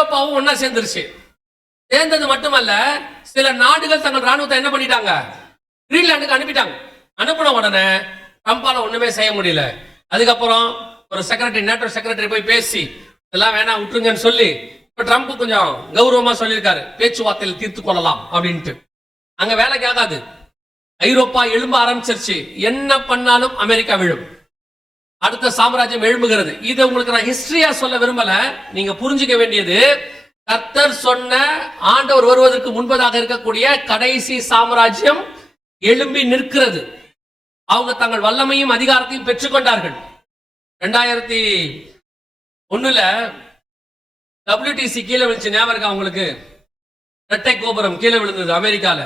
ஐரோப்பாவும் ஒன்னா சேர்ந்துருச்சு. சேர்ந்தது மட்டுமல்ல, சில நாடுகள் தங்கள் ராணுவத்தை என்ன பண்ணிட்டாங்க, கிரீன்லாண்டுக்கு அனுப்பிட்டாங்க. அனுப்பின உடனே ட்ரம்பால ஒண்ணுமே செய்ய முடியல. அதுக்கப்புறம் ஒரு செக்ரட்டரி, நேட்டோ செக்ரட்டரி போய் பேசி இதெல்லாம் வேணாம் விட்டுருங்கன்னு சொல்லி இப்ப ட்ரம்ப் கொஞ்சம் கௌரவமா சொல்லியிருக்காரு, பேச்சுவார்த்தையில் தீர்த்து கொள்ளலாம் அப்படின்ட்டு. அங்க வேலைக்கு ஆகாது. ஐரோப்பா எழும்ப ஆரம்பிச்சிருச்சு. என்ன பண்ணாலும் அமெரிக்கா விழும். அடுத்த சாம்ராஜ்யம் எழும்புகிறது. இதை உங்களுக்கு நான் ஹிஸ்டரியா சொல்ல விரும்பல. நீங்க புரிஞ்சுக்க வேண்டியது, கர்த்தர் சொன்ன ஆண்டவர் வருவதற்கு முன்பதாக இருக்கக்கூடிய கடைசி சாம்ராஜ்யம் எழும்பி நிற்கிறது. அவங்க தங்கள் வல்லமையும் அதிகாரத்தையும் பெற்றுக்கொண்டார்கள். 2001 WTC கீழே விழுச்சு, ஞாபகம் இருக்கா உங்களுக்கு? இரட்டை கோபுரம் கீழே விழுந்தது அமெரிக்கால.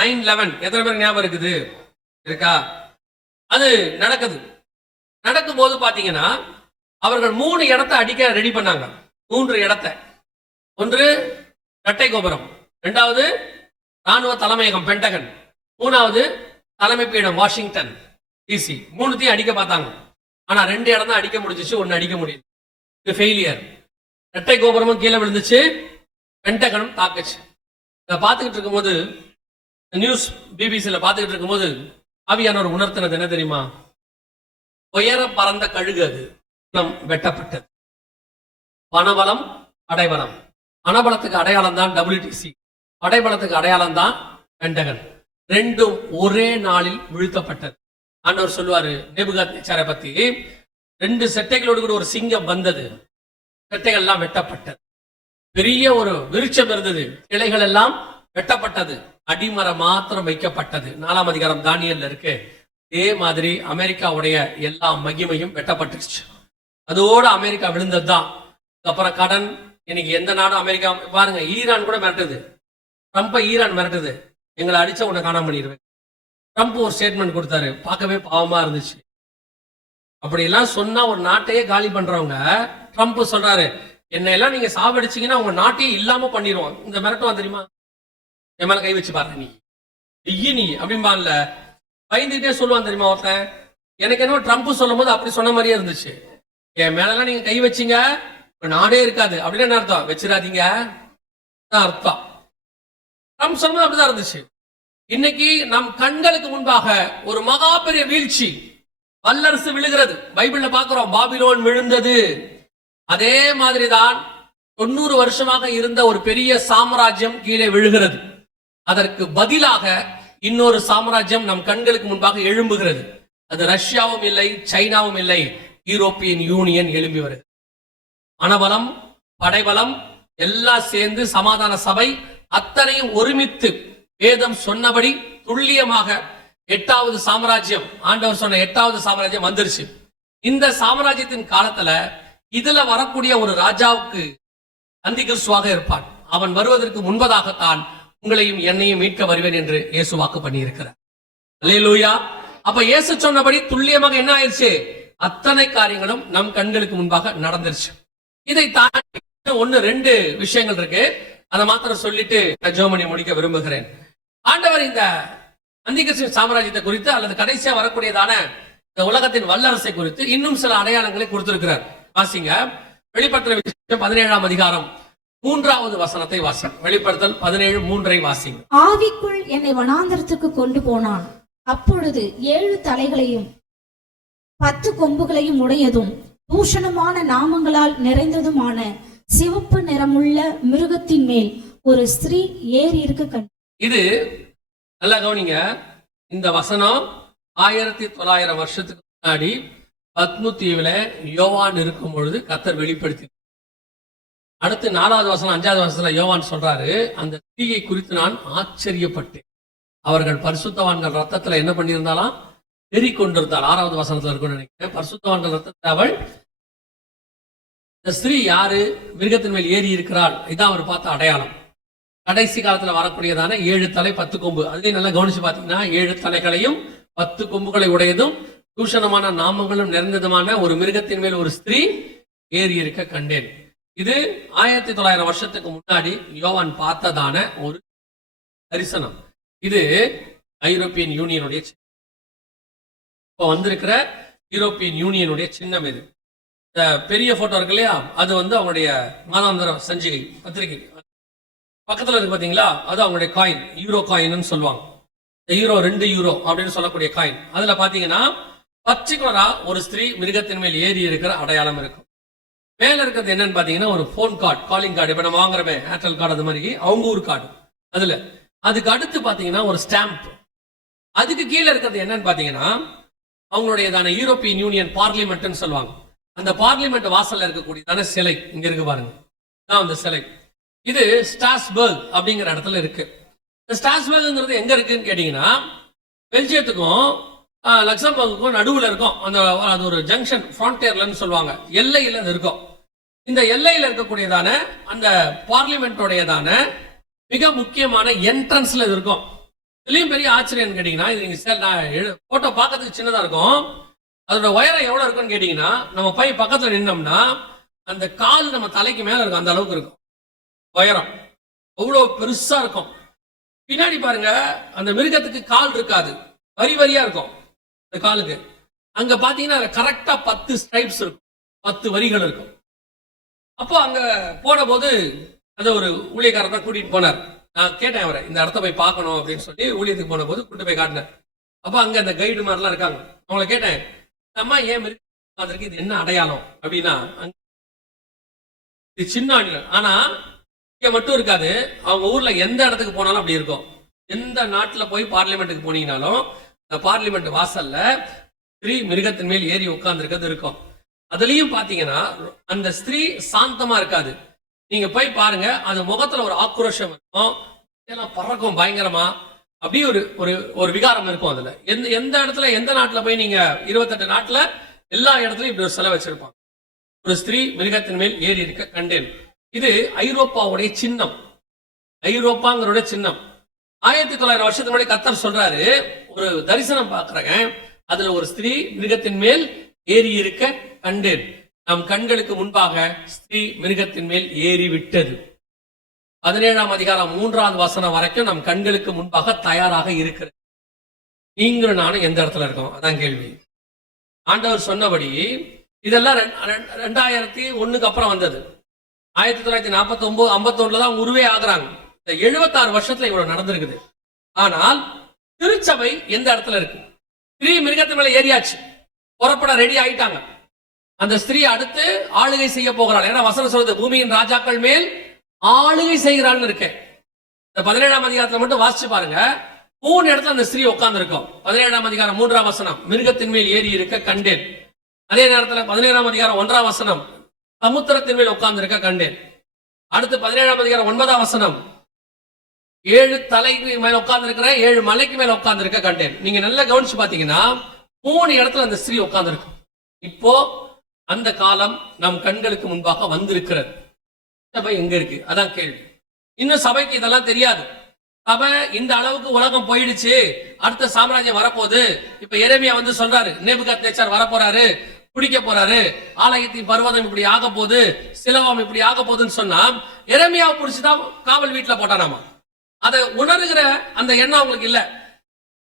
9/11 எத்தனை பேருக்கு ஞாபகம் இருக்குது? இருக்கா? அது நடக்குது. நடக்கும் போது பாத்தீங்கன்னா அவர்கள் 3 இடத்தை அடிக்க ரெடி பண்ணாங்க. 3 இடத்தை. ஒன்று இரட்டை கோபுரம், 2வது ராணுவ தலைமையகம் பென்டகன், 3வது தலைமை பீடம் வாஷிங்டன் DC. 3த்தையும் அடிக்க பார்த்தாங்க. ஆனா 2 இடம் தான் அடிக்க முடிஞ்சிச்சு, 1 அடிக்க முடியல. இது ஃபெயிலியர். இரட்டை கோபுரமும் கீழே விழுந்துச்சு, பென்டகனும் தாக்குச்சு. இதை பார்த்துக்கிட்டு இருக்கும்போது, நியூஸ் பிபிசியில பார்த்துக்கிட்டு இருக்கும்போது ஆவியானவர் உணர்த்தினது என்ன தெரியுமா? உயர பறந்த கழுகு அது வெட்டப்பட்டது. பணபலம், படைபலம். பணபலத்துக்கு அடையாளம் தான் WTC, படைபலத்துக்கு அடையாளம் தான் பென்டகன். ரெண்டும் ஒரே நாளில் வீழ்த்தப்பட்டது. ஆண்டவர் சொல்லுவாரு நேபுகாத்நேச்சாரை பத்தி, 2 செட்டைகளோடு கூட ஒரு சிங்கம் வந்தது, செட்டைகள் எல்லாம் வெட்டப்பட்டது. பெரிய ஒரு விருட்சம் இருந்தது, கிளைகள் எல்லாம் வெட்டப்பட்டது, அடிமரம் மாத்திரம் வைக்கப்பட்டது. 4ஆம் அதிகாரம் தானியல்ல இருக்கு. இதே மாதிரி அமெரிக்காவுடைய எல்லா மகிமையும் வெட்டப்பட்டுருச்சு. அதோட அமெரிக்கா விழுந்ததுதான். அப்புறம் கடன். இன்னைக்கு எந்த நாடும் அமெரிக்கா பாருங்க, ஈரான் கூட மிரட்டுது. ட்ரம்ப்பை ஈரான் மிரட்டுது, எங்களை அடிச்ச உன்னை காணாம பண்ணிடுவேன். ட்ரம்ப் ஒரு ஸ்டேட்மெண்ட் கொடுத்தாரு, பார்க்கவே பாவமா இருந்துச்சு. அப்படி எல்லாம் சொன்னா ஒரு நாட்டையே காலி பண்றவங்க, ட்ரம்ப் சொல்றாரு, என்னை எல்லாம் நீங்க சாவடிச்சீங்கன்னா உங்க நாட்டையே இல்லாம பண்ணிடுவோம். இந்த மிரட்டுவான் தெரியுமா? என் மேல கை வச்சு பாரு நீ நீ அப்படின்பான்ல, பயந்துகிட்டே சொல்லுவான் தெரியுமா ஒருத்தன். எனக்கு என்ன ட்ரம்ப் சொல்லும் போது அப்படி சொன்ன மாதிரியே இருந்துச்சு. என் மேலெல்லாம் நீங்க கை வச்சீங்க நாடே இருக்காது அப்படின்னு என்ன அர்த்தம்? வச்சிடாதீங்க அர்த்தம். ட்ரம்ப் சொல்லும்போது அப்படிதான் இருந்துச்சு. இன்னைக்கு நம் கண்களுக்கு முன்பாக ஒரு மகா பெரிய வீழ்ச்சி, வல்லரசு விழுகிறது. பைபிள்ல பாக்குறோம், பாபிலோன் விழுந்தது. அதே மாதிரிதான் 90 வருஷமாக இருந்த ஒரு பெரிய சாம்ராஜ்யம் கீழே விழுகிறது. அதற்கு பதிலாக இன்னொரு சாம்ராஜ்யம் நம் கண்களுக்கு முன்பாக எழும்புகிறது. அது ரஷ்யாவும் இல்லை, சைனாவும் இல்லை, யூரோப்பியன் யூனியன் எழும்பி வருகிறது. அணபலம், படைபலம் எல்லாம் சேர்ந்து சமாதான சபை அத்தனையும் ஒருமித்து வேதம் சொன்னபடி துல்லியமாக 8வது சாம்ராஜ்யம், ஆண்டவர் சொன்ன 8வது சாம்ராஜ்யம் வந்துருச்சு. இந்த சாம்ராஜ்யத்தின் காலத்துல இதுல வரக்கூடிய ஒரு ராஜாவுக்கு அந்திகிறிஸ்துவாக இருப்பான். அவன் வருவதற்கு முன்பதாகத்தான் உங்களையும் என்னையும் மீட்க வருவேன் என்று இயேசு வாக்கு பண்ணி இருக்கிறார். அல்லேலூயா. அப்ப இயேசு சொன்னபடி துல்லியமாக என்ன ஆயிடுச்சு? அத்தனை காரியங்களும் நம் கண்களுக்கு முன்பாக நடந்துருச்சு. இதை தாண்டி 1-2 விஷயங்கள் இருக்கு. அதை மாத்திரம் சொல்லிட்டு ஜெபம் முடிக்க விரும்புகிறேன். ஆண்டவர் இந்த அந்திகிறிஸ்து சாம்ராஜ்யத்தை குறித்து அல்லது கடைசியா வரக்கூடியதான இந்த உலகத்தின் வல்லரசை குறித்து இன்னும் சில அடையாளங்களை கொடுத்திருக்கிறார். வாசிங்க, வெளிப்படுத்தின விசேஷம் 17ஆம் அதிகாரம் 3வது வசனத்தை வாசிங்க. வெளிப்படுத்தல் 17:3 வாசிங்க. ஆவிக்குள் என்னை வனாந்தரத்துக்கு கொண்டு போனான். அப்பொழுது 7 தலைகளையும் 10 கொம்புகளையும் உடையதும் பூஷணமான நாமங்களால் நிறைந்ததுமான சிவப்பு நிறமுள்ள மிருகத்தின் மேல் ஒரு ஸ்திரீ ஏறி இருக்க கண்டு. இது நல்லா கவனிங்க. இந்த வசனம் 1900 வருஷத்துக்கு முன்னாடி பத்முத்தீவுல யோவான் இருக்கும் பொழுது கர்த்தர் வெளிப்படுத்தி. அடுத்து 4வது வசனம் 5வது வசனத்துல யோவான் சொல்றாரு, அந்த ஸ்திரீயை குறித்து நான் ஆச்சரியப்பட்டேன். அவர்கள் பரிசுத்தவான்கள் ரத்தத்துல என்ன பண்ணியிருந்தாலும் எரி கொண்டிருந்தாள். 6வது வசனத்துல இருக்குன்னு நினைக்கிறேன். பரிசுத்தவான்கள் ரத்தத்தை அவள், இந்த ஸ்திரீ யாரு? மிருகத்தின் மேல் ஏறி இருக்கிறாள். இதான் அவர் பார்த்த அடையாளம். கடைசி காலத்துல வரக்கூடியதான 7 தலை 10 கொம்பு. அதுலயும் நல்லா கவனிச்சு பாத்தீங்கன்னா 7 தலைகளையும் 10 கொம்புகளை உடையதும் தூஷணமான நாமங்களும் நிறைந்ததுமான ஒரு மிருகத்தின் மேல் ஒரு ஸ்திரீ ஏறி இருக்க கண்டேன். இது 1900 வருஷத்துக்கு முன்னாடி யோவான் பார்த்ததான ஒரு தரிசனம். இது ஐரோப்பியன் யூனியனுடைய இப்போ வந்திருக்கிற யூரோப்பியன் யூனியனுடைய சின்னம் இது. இந்த பெரிய போட்டோ இருக்கு இல்லையா, அது வந்து அவங்களுடைய மாதாந்திர சஞ்சிகை பத்திரிகை. பக்கத்துல இருக்கு பாத்தீங்களா, அது அவங்களுடைய காயின், யூரோ காயின்னு சொல்லுவாங்க. யூரோ 2 யூரோ அப்படின்னு சொல்லக்கூடிய காயின். அதுல பாத்தீங்கன்னா பர்டிகுலரா ஒரு ஸ்திரீ மிருகத்தின் மேல் ஏறி இருக்கிற அடையாளம் இருக்கும். மேல இருக்கிறது என்னன்னு பாத்தீங்கன்னா ஒரு போன் கார்டு, காலிங் கார்டு. இப்ப நம்ம வாங்குறமே ஏர்டெல் கார்டு, அது மாதிரி அவங்க ஊர் கார்டு. அதுல அதுக்கு அடுத்து பாத்தீங்கன்னா ஒரு ஸ்டாம்ப். அதுக்கு கீழே இருக்கிறது என்னன்னு பாத்தீங்கன்னா அவங்களுடையதான யூரோப்பியன் யூனியன் பார்லிமெண்ட்னு சொல்லுவாங்க. அந்த பார்லிமெண்ட் வாசல்ல இருக்கக்கூடியதான சிலை இங்க இருக்கு பாருங்க, தான் அந்த சிலை. இது ஸ்ட்ராஸ்பர்க் அப்படிங்கிற இடத்துல இருக்கு. இந்த ஸ்ட்ராஸ்பர்க்ங்கிறது எங்க இருக்குன்னு கேட்டீங்கன்னா பெல்ஜியத்துக்கும் லக்சம்பர்க்குக்கும் நடுவுல இருக்கும். அந்த அது ஒரு ஜங்ஷன், ஃப்ரான்டியர்லன்னு சொல்லுவாங்க, எல்லையில அது இருக்கும். இந்த எல்லையில இருக்கக்கூடியதான அந்த பார்லிமெண்டோடையதான மிக முக்கியமான என்ட்ரன்ஸ்ல இது இருக்கும். இதுலயும் பெரிய ஆச்சரியம் கேட்டீங்கன்னா, இது நீங்க போட்டோ பார்க்கறதுக்கு சின்னதா இருக்கும். அதோட உயரம் எவ்வளவு இருக்குன்னு கேட்டீங்கன்னா, நம்ம போய் பக்கத்துல நின்னோம்னா அந்த கால் நம்ம தலைக்கு மேல இருக்கும், அந்த அளவுக்கு இருக்கும் உயரம். அவ்வளவு பெருசா இருக்கும். பின்னாடி பாருங்க, அந்த மிருகத்துக்கு கால் இருக்காது, வரி வரியா இருக்கும் இந்த காலுக்கு. அங்க பாத்தீங்கன்னா கரெக்டா 10 ஸ்ட்ரைப்ஸ் இருக்கும், 10 வரிகள் இருக்கும். அப்போ அங்க போன போது அந்த ஒரு ஊழியக்காரர் தான் கூட்டிட்டு போனார். நான் கேட்டேன் அவரை, இந்த இடத்த போய் பார்க்கணும் அப்படின்னு சொல்லி ஊழியத்துக்கு போன போது கூட்டு போய் காட்டினேன். அப்ப அங்க அந்த கைடு மாதிரிலாம் இருக்காங்க. அவங்கள கேட்டேன், அம்மா ஏன் மிருகம், இது என்ன அடையாளம் அப்படின்னா, இது சின்ன அணிலன். ஆனா இங்க மட்டும் இருக்காது, அவங்க ஊர்ல எந்த இடத்துக்கு போனாலும் அப்படி இருக்கும். எந்த நாட்டுல போய் பார்லிமெண்ட்டுக்கு போனீங்கனாலும் இந்த பார்லிமெண்ட் வாசல்ல ஸ்திரீ மிருகத்தின் மேல் ஏறி உட்கார்ந்து இருக்கிறது இருக்கும். அதுலயும் பாத்தீங்கன்னா அந்த ஸ்திரீ சாந்தமா இருக்காது. நீங்க போய் பாருங்க, அது முகத்துல ஒரு ஆக்ரோஷம் இருக்கும், இதெல்லாம் பறக்கும் பயங்கரமா. அப்படி ஒரு ஒரு ஒரு விகாரம் இருக்கும் அதுல. எந்த இடத்துல எந்த நாட்டுல போய் நீங்க 28 நாட்டுல எல்லா இடத்துலயும் இப்படி ஒரு சிலை வச்சிருப்பாங்க. ஒரு ஸ்திரீ மிருகத்தின் மேல் ஏறி இருக்க கண்டேன். இது ஐரோப்பாவுடைய சின்னம், ஐரோப்பாங்கிறோட சின்னம். 1900 வருஷத்துக்கு முன்னாடி கர்த்தர் சொல்றாரு, ஒரு தரிசனம் பாக்குறேங்க, அதுல ஒரு ஸ்திரீ மிருகத்தின் மேல் ஏறி இருக்க கண்டேன். நம் கண்களுக்கு முன்பாக ஸ்திரீ மிருகத்தின் மேல் ஏறி விட்டது. 17ஆம் அதிகாரம் 3வது வசனம் வரைக்கும் நம் கண்களுக்கு முன்பாக தயாராக இருக்கிறது. நீங்களும் நானும் எந்த இடத்துல இருக்கோம், அதான் கேள்வி. ஆண்டவர் சொன்னபடி இதெல்லாம் 2001க்கு அப்புறம் வந்தது. 1949 51 தான் உருவே ஆகுறாங்க. இந்த 76 வருஷத்துல இவ்வளவு நடந்திருக்குது. ஆனால் திருச்சபை எந்த இடத்துல இருக்கு? ஸ்திரீ மிருகத்தின் மேல ஏறியாச்சு, புறப்பட ரெடி ஆயிட்டாங்க. அந்த ஸ்திரீ அடுத்து ஆளுகை செய்ய போகிறாள். ஏன்னா வசனம் சொல்றது, பூமியின் ராஜாக்கள் மேல் ஆளுகை செய்கிறாள்னு இருக்கேன். இந்த 17ஆம் அதிகாரத்துல மட்டும் வாசிச்சு பாருங்க, 3 இடத்துல அந்த ஸ்திரீ உட்கார்ந்து இருக்கும். 17ஆம் அதிகாரம் 3ஆம் வசனம், மிருகத்தின் மேல் ஏறி இருக்க கண்டேன். அதே நேரத்துல 17ஆம் அதிகாரம் 1ஆம் வசனம், சமுத்திரத்தின் மேல் உட்கார்ந்து இருக்க கண்டேன். அடுத்து 17ஆம் அதிகாரம் 9ஆம் வசனம், 7 தலைக்கு மேல உட்கார்ந்து இருக்கிற 7 மலைக்கு மேல உட்கார்ந்து இருக்க கண்டேன். நீங்க நல்லா கவனிச்சு பாத்தீங்கன்னா 3 இடத்துல அந்த ஸ்திரீ உட்கார்ந்து இருக்கும். இப்போ அந்த காலம் நம் கண்களுக்கு முன்பாக வந்திருக்கிறது. சபை எங்க இருக்கு, அதான் கேள்வி. இன்னும் சபைக்கு இதெல்லாம் தெரியாது. சபை இந்த அளவுக்கு உலகம் போயிடுச்சு, அடுத்த சாம்ராஜ்யம் வரப்போகுது. இப்ப எரேமியா வந்து சொல்றாரு, நேபுகாத்நேச்சார் வரப்போறாரு, பிடிக்க போறாரு, ஆலயத்தின் பர்வதம் இப்படி ஆக போகுது, சிலவாம் இப்படி ஆக போகுதுன்னு சொன்னா எரேமியாவை பிடிச்சுதான் காவல் வீட்டுல போட்டானாமா. அதை உணர்கிற அந்த எண்ணம் அவங்களுக்கு இல்ல.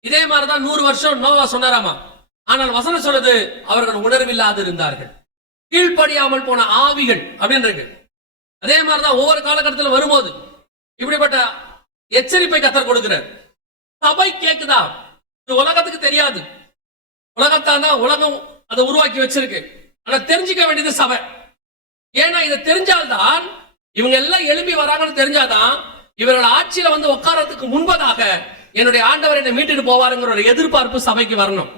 இதே மாதிரிதான் 100 வருஷம் நோவா சொன்னாராமா. ஆனால் வசனம் சொல்றது, அவர்கள் உணர்வில்லாது இருந்தார்கள், கீழ்ப்படியாமல் போன ஆவிகள் அப்படின்னு இருக்கு. அதே மாதிரிதான் ஒவ்வொரு காலகட்டத்தில் வரும்போது இப்படிப்பட்ட எச்சரிப்பை கர்த்தர் கொடுக்கிறார். சபை கேக்குதா? இது உலகத்துக்கு தெரியாது. உலகத்தான் உலகம் அதை உருவாக்கி வச்சிருக்கு. ஆனா தெரிஞ்சுக்க வேண்டியது சபை. ஏன்னா இதை தெரிஞ்சால்தான், இவங்க எல்லாம் எழுப்பி வராங்கன்னு தெரிஞ்சாதான் இவர்கள் ஆட்சியில வந்து உட்காரத்துக்கு முன்பதாக என்னுடைய ஆண்டவர் என்னை மீட்டுட்டு போவாருங்கிற ஒரு எதிர்பார்ப்பு சபைக்கு வரணும்,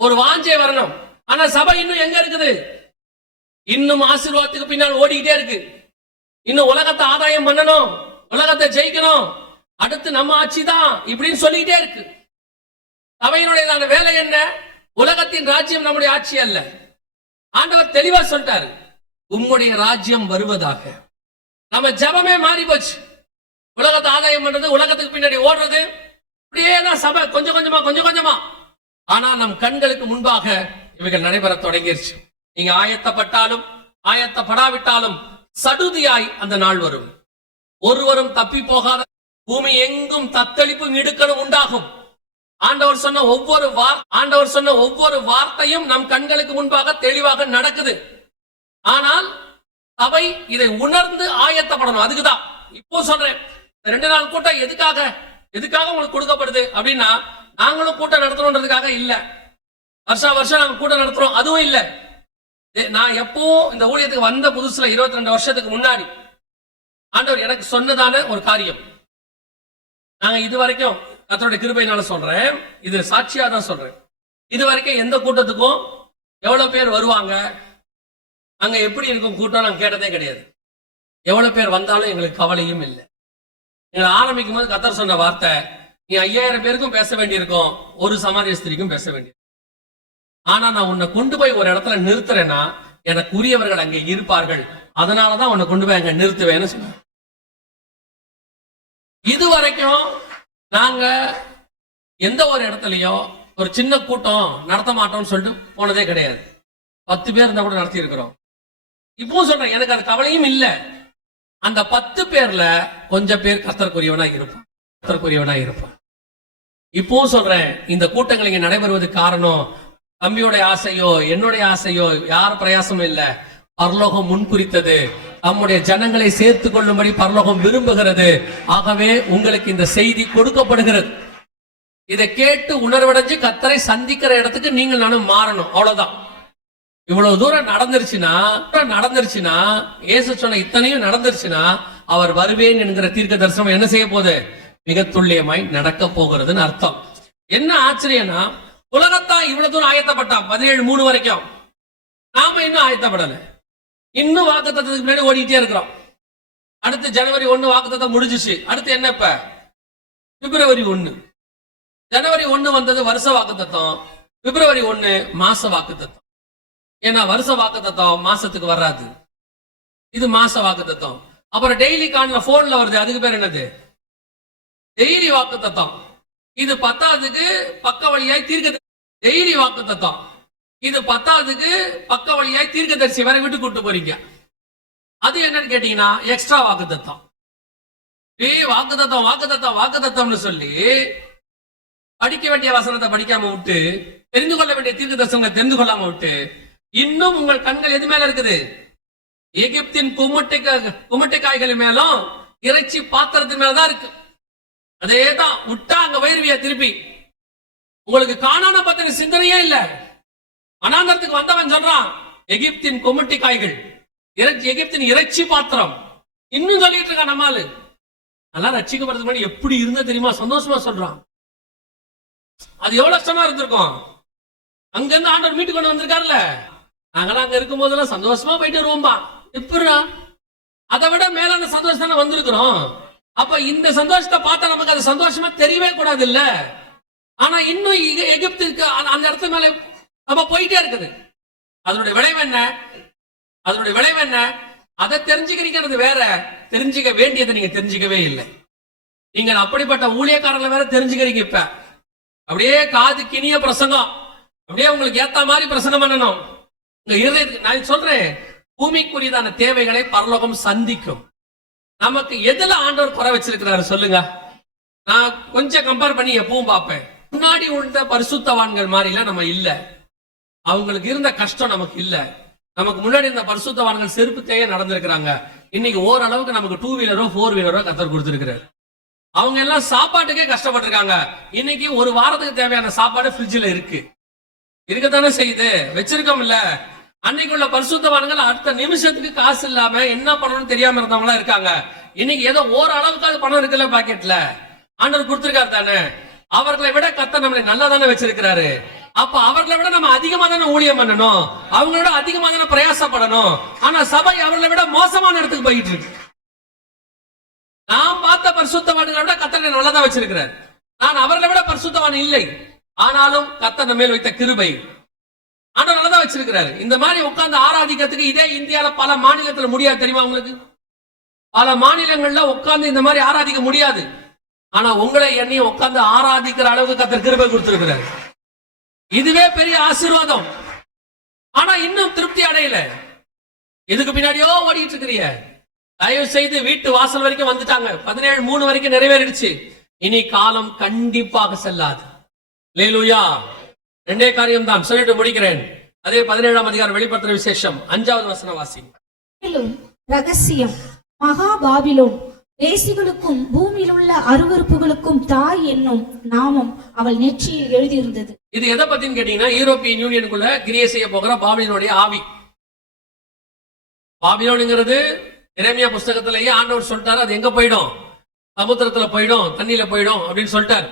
ஒரு வாஞ்சை வரணும். ஆனா சபை இன்னும் எங்க இருக்குது? இன்னும் ஆசீர்வாதத்துக்கு பின்னால் ஓடிக்கிட்டே இருக்கு. இன்னும் உலகத்தை ஆதாயம் பண்ணணும், உலகத்தை ஜெயிக்கணும், அடுத்து நம்ம ஆட்சி தான் இப்படின்னு சொல்லிக்கிட்டே இருக்கு. சபையினுடைய வேலை என்ன? உலகத்தின் ராஜ்யம் நம்முடைய ஆட்சி அல்ல. ஆண்டவர் தெளிவா சொல்லிட்டாரு, உம்முடைய ராஜ்யம் வருவதாக. நம்ம ஜபமே மாறி போச்சு. உலகத்தை ஆதாயம் பண்றது, உலகத்துக்கு பின்னாடி ஓடுறது, இப்படியே தான் சபை கொஞ்சம் கொஞ்சமா. ஆனா நம் கண்களுக்கு முன்பாக இவைகள் நடைபெற தொடங்கிருச்சு. நீங்க ஆயத்தப்பட்டாலும் ஆயத்தப்படாவிட்டாலும் சடுதியாய் அந்த நாள் வரும். ஒருவரும் தப்பி போகாத, பூமி எங்கும் தத்தளிப்பும் இடுக்கணும் உண்டாகும். ஆண்டவர் சொன்ன ஒவ்வொரு வார்த்தையும் நம் கண்களுக்கு முன்பாக தெளிவாக நடக்குது. ஆனால் சபை இதை உணர்ந்து ஆயத்தப்படணும். அதுக்குதான் இப்போ சொல்றேன். 2 நாள் கூட்டம் எதுக்காக உங்களுக்கு கொடுக்கப்படுது அப்படின்னா, நாங்களும் கூட்டம் நடத்தணும்ன்றதுக்காக இல்ல. வருஷம் நாங்க கூட்டம் நடத்துறோம் அதுவும் இல்ல. நான் எப்போ இந்த ஊழியத்துக்கு வந்த புதுசுல 22 வருஷத்துக்கு முன்னாடி ஆண்டவர் எனக்கு சொன்னதான ஒரு காரியம். நாங்க இதுவரைக்கும் கர்த்தருடைய கிருபையினால சொல்றேன், இது சாட்சியா தான் சொல்றேன், இதுவரைக்கும் எந்த கூட்டத்துக்கும் எவ்வளவு பேர் வருவாங்க, அங்க எப்படி இருக்கும் கூட்டம் நாங்க கேட்டதே கிடையாது. எவ்வளவு பேர் வந்தாலும் எங்களுக்கு கவலையும் இல்லை. எங்களை ஆரம்பிக்கும் போது கர்த்தர் சொன்ன வார்த்தை, நீ 5000 பேருக்கும் பேச வேண்டியிருக்கும், ஒரு சமாரிய ஸ்திரிக்கும் பேச வேண்டியிருக்கும். ஆனா நான் உன்னை கொண்டு போய் ஒரு இடத்துல நிறுத்துறேன்னா எனக்கு உரியவர்கள் அங்கே இருப்பார்கள், அதனாலதான் உன்னை கொண்டு போய் அங்க நிறுத்துவேன்னு சொன்ன. இதுவரைக்கும் நாங்க எந்த ஒரு இடத்துலயும் ஒரு சின்ன கூட்டம் நடத்த மாட்டோம்னு சொல்லிட்டு போனதே கிடையாது. 10 பேர் இருந்தா கூட நடத்தி இருக்கிறோம். இப்போ சொல்றேன், எனக்கு அது கவலையும் இல்ல. அந்த 10 பேர்ல கொஞ்சம் பேர் கர்த்தருக்குரியவனா இருப்பான். இப்போ சொல்றேன், இந்த கூட்டங்கள் இங்க நடைபெறுவதற்கு காரணம் தம்பியோட ஆசையோ என்னுடைய ஆசையோ யார் பிரயாசமும் இல்ல. பரலோகம் முன்குறித்தது, நம்முடைய ஜனங்களை சேர்த்து கொள்ளும்படி பரலோகம் விரும்புகிறது. ஆகவே உங்களுக்கு இந்த செய்தி கொடுக்கப்படுகிறது. இதை கேட்டு உணர்வடைஞ்சு கர்த்தரை சந்திக்கிற இடத்துக்கு நீங்கள் நானும் மாறணும், அவ்வளவுதான். இவ்வளவு தூரம் நடந்துருச்சுன்னா இயேசு சொன்ன இத்தனையும் நடந்துருச்சுன்னா அவர் வருவேன் என்கிற தீர்க்க தரிசனம் என்ன செய்ய போகுது? மிக துல்லியமாய் நடக்க போகிறதுன்னு அர்த்தம். என்ன ஆச்சரியம்னா, உலகத்தான் இவ்வளவு தூரம் ஆயத்தப்பட்டான் 17:3 வரைக்கும். நாம இன்னும் ஆயத்தப்படல. இன்னும் வாக்குத்தத்தத்துக்கு முன்னாடி ஓடிட்டே இருக்கிறோம். அடுத்து ஜனவரி 1 வாக்குத்தத்தம் முடிஞ்சிச்சு. அடுத்து என்ன? இப்ப பிப்ரவரி 1. ஜனவரி 1 வந்தது வருஷ வாக்குத்தத்தம், பிப்ரவரி 1 மாச வாக்குத்தத்தம். ஏன்னா வருஷ வாக்குத்தத்தம் மாசத்துக்கு வராது, இது மாச வாக்குத்தத்தம். அப்புறம் டெய்லி காணல போன்ல வருது, அதுக்கு பேர் என்னது? டெய்லி வாக்குத்தத்தம். இது 10வதுக்கு பக்க வழியாய் தீர்க்க டெய்லி வாக்குத்தத்தம். இது 10வதுக்கு பக்க வழியாய் தீர்க்கதரிசி வரை விட்டு கூட்டு போறீங்க. அது என்னன்னு கேட்டீங்கன்னா எக்ஸ்ட்ரா வாக்குத்தத்தம். வாக்குத்தத்தம்னு சொல்லி படிக்க வேண்டிய வசனத்தை படிக்காம விட்டு, தெரிந்து கொள்ள வேண்டிய தீர்க்க தரிசனங்களை தெரிந்து கொள்ளாம விட்டு, இன்னும் உங்கள் கண்கள் எது மேல இருக்குது? எகிப்தின் குமட்டை காய்கள் மேலும் இறைச்சி பாத்திரத்தின் மேலதான் இருக்கு. அதேதான் விட்டா அங்க வயிறுவியா திருப்பி. உங்களுக்கு காணான பத்தின சிந்தனையே இல்ல. அனாந்தரத்துக்கு வந்தவன் சொல்றான் எகிப்தின் குமட்டை காய்கள், எகிப்தின் இறைச்சி பாத்திரம். இன்னும் சொல்லிட்டு இருக்கான் நம்மாலு. நல்லா ரட்சிக்கப்படுறதுக்கு முன்னாடி எப்படி இருந்த தெரியுமா? சந்தோஷமா சொல்றான். அது எவ்வளவு கஷ்டமா இருந்திருக்கும். அங்க இருந்து ஆண்டவர் மீட்டு கொண்டு வந்திருக்காருல்ல. நாங்களாம் அங்க இருக்கும் போதெல்லாம் சந்தோஷமா போயிட்டு வருவோம்பா. எப்படா அதை விட மேலான சந்தோஷம் தானே வந்திருக்கிறோம். அப்ப இந்த சந்தோஷத்தை பார்த்தா நமக்கு அது சந்தோஷமா தெரியவே கூடாது இல்ல. ஆனா இன்னும் எகிப்துக்கு அந்த இடத்து மேல நம்ம போயிட்டே இருக்குது. அதனுடைய விளைவு என்ன? அதை தெரிஞ்சுக்கிறீங்கிறது வேற, தெரிஞ்சுக்க வேண்டியதை நீங்க தெரிஞ்சுக்கவே இல்லை. நீங்கள் அப்படிப்பட்ட ஊழியக்காரர்களை வேற தெரிஞ்சுக்கிறீங்க. இப்ப அப்படியே காது கிணிய பிரசங்கம், அப்படியே உங்களுக்கு ஏத்த மாதிரி பிரசங்கம் பண்ணணும். நான் சொல்றேன், பூமிக்குரியதான தேவைகளை பரலோகம் சந்திக்கும். நமக்கு எதுல ஆண்டவர் குறை வச்சிருக்கிறாரு சொல்லுங்க? நான் கொஞ்சம் கம்பேர் பண்ணி எப்பவும் பார்ப்பேன். முன்னாடி உள்ள பரிசுத்தவான்கள் மாதிரிலாம் நம்ம இல்ல. அவங்களுக்கு இருந்த கஷ்டம் நமக்கு இல்ல. நமக்கு முன்னாடி இருந்த பரிசுத்தவான்கள் செருப்பு தேய நடந்திருக்கிறாங்க. இன்னைக்கு ஓரளவுக்கு நமக்கு 2 வீலரோ 4 வீலரோ கர்த்தர் கொடுத்திருக்கிறார். அவங்க எல்லாம் சாப்பாட்டுக்கே கஷ்டப்பட்டிருக்காங்க. இன்னைக்கு ஒரு வாரத்துக்கு தேவையான சாப்பாடு ஃப்ரிட்ஜில் இருக்கத்தானே செய்யுது, வச்சிருக்கோம் இல்ல. அன்னைக்கு உள்ள பரிசுத்தவான்கள் அடுத்த நிமிஷத்துக்கு காசு இல்லாம என்ன பண்ணணும்னு தெரியாம இருந்தவங்களா இருக்காங்க. இன்னைக்கு ஏதோ ஓரளவுக்கு பணம் இருக்குல்ல பாக்கெட்ல, ஆண்டவர் கொடுத்திருக்காரு தானே. அவர்களை விட கர்த்தர் நம்மளை நல்லா தானே வச்சிருக்கிறாரு. அப்ப அவர்களை விட நம்ம அதிகமா தானே ஊழியம் பண்ணணும், அவங்களோட அதிகமா தானே பிரயாசப்படணும். ஆனா சபை அவர்களை விட மோசமான இடத்துக்கு போயிட்டு இருக்கு. நாம் பார்த்த பரிசுத்தவான்களை விட கர்த்தர் நல்லதான் வச்சிருக்கிறார். நான் அவர்களை விட பரிசுத்தவான் இல்லை, ஆனாலும் கர்த்தர் நம்ம மேல் வைத்த கிருபை ஆனா நல்லதான் வச்சிருக்கிறாரு. இந்த மாதிரி உட்கார்ந்து ஆராதிக்கிறதுக்கு இதே இந்தியால பல மாநிலத்துல முடியாது தெரியுமா உங்களுக்கு? பல மாநிலங்கள்ல உட்கார்ந்து இந்த மாதிரி ஆராதிக்க முடியாது. ஆனா உங்களை என்னையும் உட்கார்ந்து ஆராதிக்கிற அளவுக்கு கர்த்தர் கிருபை கொடுத்திருக்கிறார். இதுவே பெரிய ஆசீர்வாதம். ஆனா இன்னும் திருப்தி அடையல. எதுக்கு பின்னாடியோ ஓடிட்டு இருக்கிறீங்க. தயவு செய்து வீட்டு வாசல் வரைக்கும் வந்துட்டாங்க. 17:3 வரைக்கும் நிறைவேறிடுச்சு. இனி காலம் கண்டிப்பாக செல்லாது. அல்லேலூயா. 2 காரியம் தான் சொல்லிட்டு முடிக்கிறேன். அதே 17ஆம் அதிகாரம் வெளிப்படுத்தின விசேஷம் 5வது வசனம் வாசி. மேலும் ரகசியம், மகா பாபிலோன் வேசிகளுக்கும் பூமியில் உள்ள அருவருப்புகளுக்கும் தாய் என்னும் நாமம் அவள் நெற்றியில் எழுதியிருந்தது. இது எதை பத்தின்னு கேட்டீங்கன்னா, யூரோப்பியன் யூனியனுக்குள்ள கிரியை செய்ய போகிற பாபிலோனுடைய ஆவி. பாபிலோனுங்கிறது எரேமியா புஸ்தகத்திலேயே ஆண்டவர் சொல்லிட்டாரு, அது எங்க போயிடும், சமுத்திரத்துல போயிடும், தண்ணியில போயிடும் அப்படின்னு சொல்லிட்டாரு.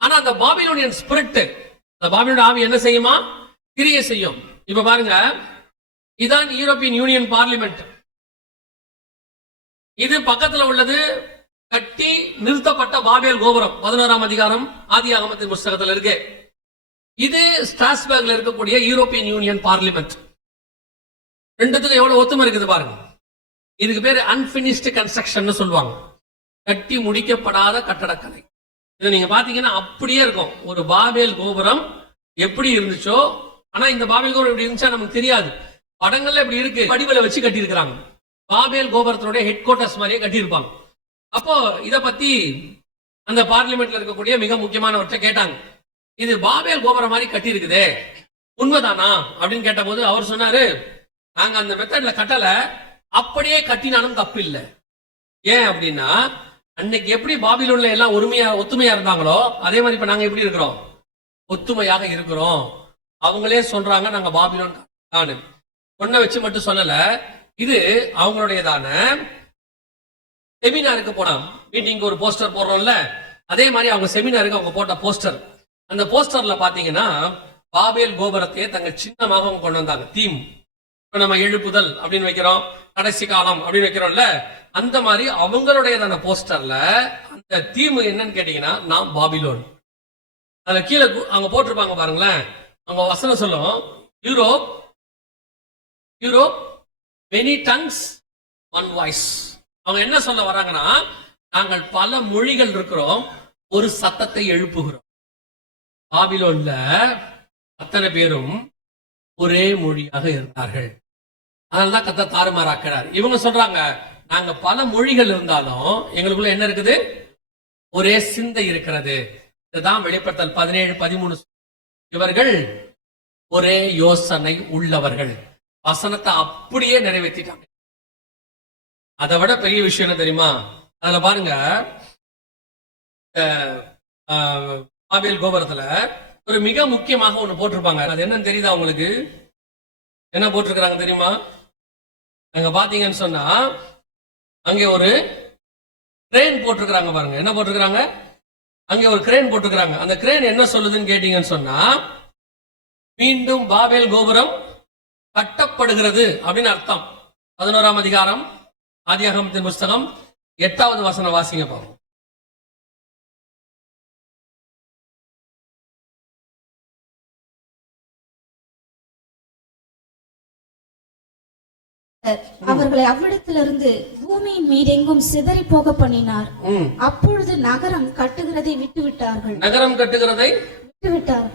ஆனா அந்த பாபிலோனியன் ஸ்பிரிட், அந்த பாபிலோன் ஆவி என்ன செய்யுமா, கிரியை செய்யும். இப்ப பாருங்க, இதான் யூரோப்பியன் யூனியன் பார்லிமெண்ட். இது பக்கத்துல உள்ளது கட்டி நிறுத்தப்பட்ட பாபேல் கோபுரம். 11ஆம் அதிகாரம் ஆதியாகமத்தின் புஸ்தகத்துல இருக்கு. இது ஸ்ட்ராஸ்பர்க்ல இருக்கக்கூடிய யூரோப்பியன் யூனியன் பார்லிமெண்ட். ரெண்டுத்துக்கும் எவ்வளவு ஒத்துமை இருக்குது பாருங்க. இதுக்கு பேரு அன்பினிஷ்டு கன்ஸ்ட்ரக்ஷன் சொல்லுவாங்க, கட்டி முடிக்கப்படாத கட்டடக்கலை. இது நீங்க பாத்தீங்கன்னா அப்படியே இருக்கும். ஒரு பாபேல் கோபுரம் எப்படி இருந்துச்சோ, ஆனா இந்த பாபேல் கோபுரம் எப்படி இருந்துச்சா நமக்கு தெரியாது. படங்கள்ல இப்படி இருக்கு, வடிவலை வச்சு கட்டி இருக்கிறாங்க. பாபேல் கோபுரத்தினுடைய ஹெட் குவார்டர்ஸ் மாதிரியே கட்டியிருப்பாங்க. அப்போ இத பத்தி அந்த பார்லிமெண்ட்ல இருக்கக்கூடிய மிக முக்கியமானவற்றை கேட்டாங்க, இது பாபேல் கோபுரம் மாதிரி கட்டி இருக்குதே, உண்மைதானா அப்படின்னு கேட்ட போது அவர் சொன்னாரு, நாங்க அந்த மெத்தட்ல கட்டல, அப்படியே கட்டினாலும் தப்பு இல்லை. ஏன் அப்படின்னா, அன்னைக்கு எப்படி பாபிலோன்ல எல்லாம் ஒத்துமையா இருந்தாங்களோ அதே மாதிரி இப்ப நாங்க எப்படி இருக்கிறோம், ஒத்துமையாக இருக்கிறோம். அவங்களே சொல்றாங்க நாங்க பாபிலோன் ஒன்ன வச்சு மட்டும் சொல்லல, இது அவங்களுடையதான செமினாருக்கு போனா மீட்டிங் ஒரு போஸ்டர் போடுறோம்ல, அதே மாதிரி அவங்க செமினாருக்கு அவங்க போட்ட போஸ்டர். அந்த போஸ்டர்ல பாத்தீங்கன்னா பாபேல் கோபுரத்தையே தங்க சின்னமாக அவங்க கொண்டு வந்தாங்க. தீம், இப்ப நம்ம எழுப்புதல் அப்படின்னு வைக்கிறோம், கடைசி காலம் அப்படின்னு வைக்கிறோம்ல, அந்த மாதிரி அவங்களுடையதான போஸ்டர்ல அந்த தீம் என்னன்னு கேட்டீங்கன்னா, நான் பாபிலோன். அதுல கீழே அவங்க போட்டிருப்பாங்க பாருங்களேன், அவங்க வசனம் சொல்லும், Europe Europe many tongues one voice. அவங்க என்ன சொல்ல வராங்கன்னா, நாங்கள் பல மொழிகள் இருக்கிறோம், ஒரு சத்தத்தை எழுப்புகிறோம். பாபிலோன்ல அத்தனை பேரும் ஒரே மொழியாக இருந்தார்கள். அதனாலதான் கர்த்தர் தாறுமாறாக்கிறார். இவங்க சொல்றாங்க, நாங்க பல மொழிகள் இருந்தாலும் எங்களுக்குள்ள என்ன இருக்குது, ஒரே சிந்தை இருக்கிறது. இதுதான் வெளிப்படுத்தல் 17:13. இவர்கள் ஒரே யோசனை உள்ளவர்கள். வசனத்தை அப்படியே நிறைவேற்றிட்டாங்க. அதை விட பெரிய விஷயம் என்ன தெரியுமா, அதுல பாருங்க, பாபேல் கோபுரத்துல ஒரு மிக முக்கியமாக ஒண்ணு போட்டிருப்பாங்க. அது என்னன்னு தெரியுதா உங்களுக்கு? என்ன போட்டிருக்கிறாங்க தெரியுமா? அங்க பாத்தீங்கன்னு சொன்னா அங்கே ஒரு கிரேன் போட்டிருக்கிறாங்க பாருங்க. என்ன போட்டிருக்கிறாங்க? அங்கே ஒரு கிரேன் போட்டிருக்கிறாங்க. அந்த கிரேன் என்ன சொல்லுதுன்னு கேட்டீங்கன்னு சொன்னா, மீண்டும் பாபேல் கோபுரம் கட்டப்படுகிறது அப்படின்னு அர்த்தம். 11ஆம் அதிகாரம் ஆதியாகமத்தின் புஸ்தகம் 8வது வசனம் வாசிங்க பாருங்க. அவர்களை அவ்விடத்திலிருந்து பூமியின் மீதெங்கும் சிதறி போக பண்ணினார். அப்பொழுது நகரம் கட்டுகிறதை விட்டு விட்டார்கள். நகரம் கட்டுகிறதை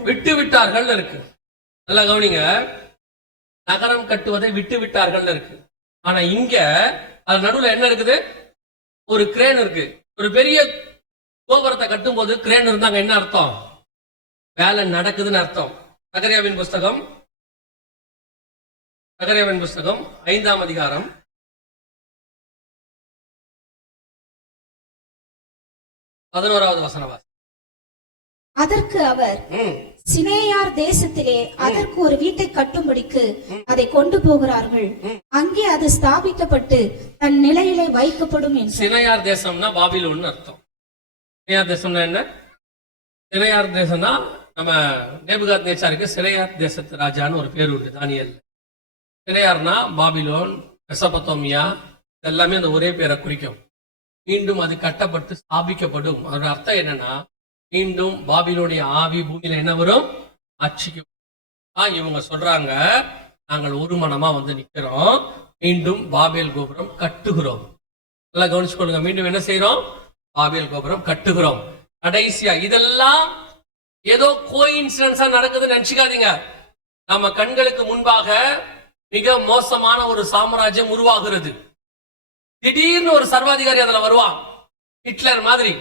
விட்டு விட்டார்கள் இருக்கு. நல்லா கவனிங்க, நகரம் கட்டுவதை விட்டு விட்டார்கள் இருக்கு. ஆனா இங்க அது நடுவுல என்ன இருக்குது, ஒரு கிரேன் இருக்கு. ஒரு பெரிய கோபுரத்தை கட்டும் போது கிரேன் இருந்தாங்க, என்ன அர்த்தம், வேலை நடக்குதுன்னு அர்த்தம். சகரியாவின் புஸ்தகம் 5ஆம் அதிகாரம் 11வது வசனம். அதற்கு அவர், சினேயார் தேசத்திலே அதற்கு ஒரு வீட்டை கட்டும்படிக்கு அதை கொண்டு போகிறார்கள், அங்கே அது ஸ்தாபிக்கப்பட்டு தன் நிலையிலே வைக்கப்படும் என்று. சினேயார் தேசம்னா பாபிலோன் அர்த்தம். சினேயார் தேசம்னா என்ன? சினேயார் தேசம்னா நம்ம நேபுகாத்நேச்சாருக்கு சினேயார் தேசத்து ராஜான்னு ஒரு பேர் உண்டு தானியேல். சினேயார்னா பாபிலோன், மெசொப்பொத்தேமியா, எல்லாமே அந்த ஒரே பேரை குறிக்கும். மீண்டும் அது கட்டப்பட்டு ஸ்தாபிக்கப்படும். அதோட அர்த்தம் என்னன்னா, மீண்டும் பாபிலோனிய ஆவி பூமியில என்ன வரும், ஆட்சிக்கும். இவங்க சொல்றாங்க, நாங்கள் ஒரு மனமா வந்து நிக்கிறோம், மீண்டும் பாபேல் கோபுரம் கட்டுகிறோம். நல்லா கவனிச்சுக்கொள்ளுங்க, மீண்டும் என்ன செய்யறோம், பாபேல் கோபுரம் கட்டுகிறோம். கடைசியா இதெல்லாம் ஏதோ கோஇன்சிடென்ஸா நடக்குதுன்னு நினைச்சுக்காதீங்க. நம்ம கண்களுக்கு முன்பாக மிக மோசமான ஒரு சாம்ராஜ்யம் உருவாகிறது. திடீர்னு ஒரு சர்வாதிகாரி அதுல வருவான், ஹிட்லர் மாதிரி.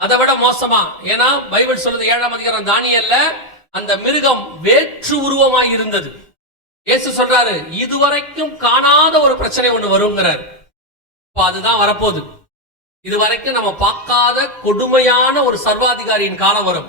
அதை விட மோசமா, ஏன்னா பைபிள் சொல்றது 7ஆம் அதிகாரம் தானியேல்ல, அந்த மிருகம் வேற்று உருவமாய் இருந்தது. இயேசு சொல்றாரு, இதுவரைக்கும் காணாத ஒரு பிரச்சனை ஒண்ணு வருங்கிறார். இப்போ அதுதான் வரப்போகுது. இதுவரைக்கும் நம்ம பார்க்காத கொடுமையான ஒரு சர்வாதிகாரியின் காலம் வரும்.